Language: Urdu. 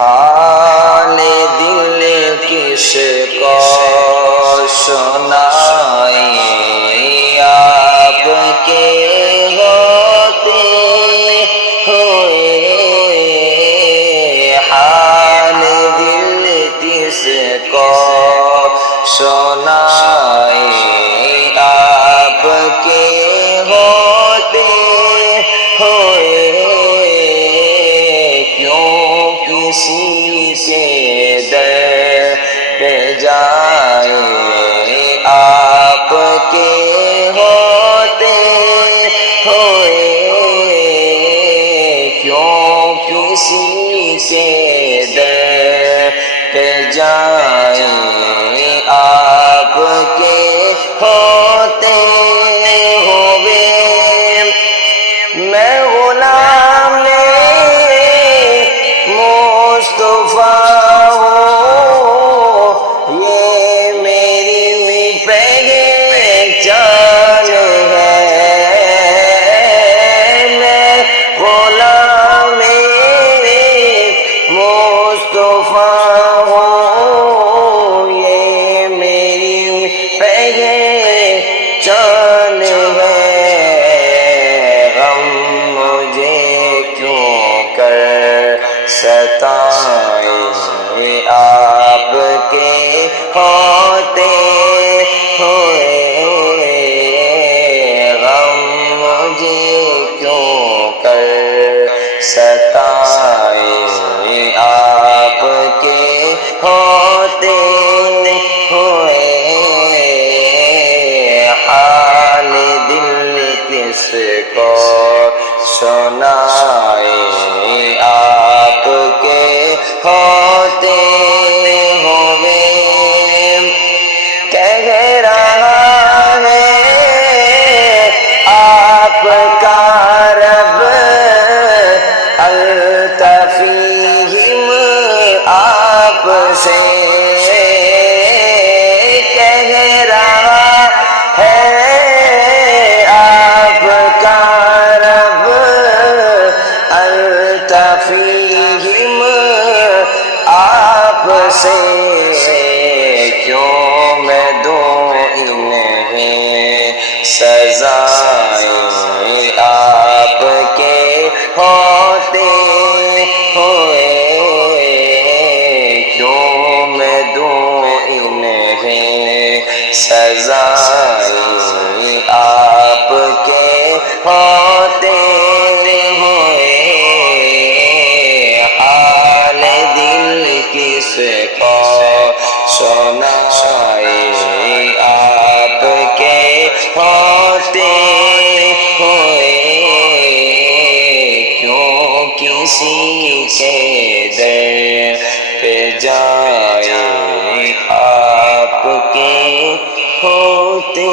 حال دل کس کو سنائیں آپ کے ہوتے ہوئے، حال دل کس کو سنائیں آپ کے ہوتے ہوئے، کیوں کسی کے در پہ جائیں آپ کے ہوتے ہوئے، کیوں کسی کے در پہ جائیں آپ کے ہوتے ہوئے، میں غلام مصطفیٰ ہوں، یہ میری پہچان ہے، میں غلام مصطفیٰ ہوں، یہ میری پہچان ہے، غم مجھے کیوں کر ستائیں آپ کے ہوتے ہوئے، غم مجھے کیوں کر ستائیں آپ کے ہوتے ہوئے، حال دل کس کو سنائیں آپ کے ہوتے ہوئے، کہہ رہا ہے آپ کا رب التفیہم آپ سے، کہہ رہا ہے آپ کا رب التفیہم آپ سے، کیوں میں دوں انہیں سزائیں آپ کے ہوتے ہوئے، کیوں میں دوں انہیں سزائیں آپ کے ہوتے ہوئے، حال دل کس کو سنائیں آپ کے ہوتے ہوئے، کیوں کسی کے در پہ جائیں آپ کے ہوتے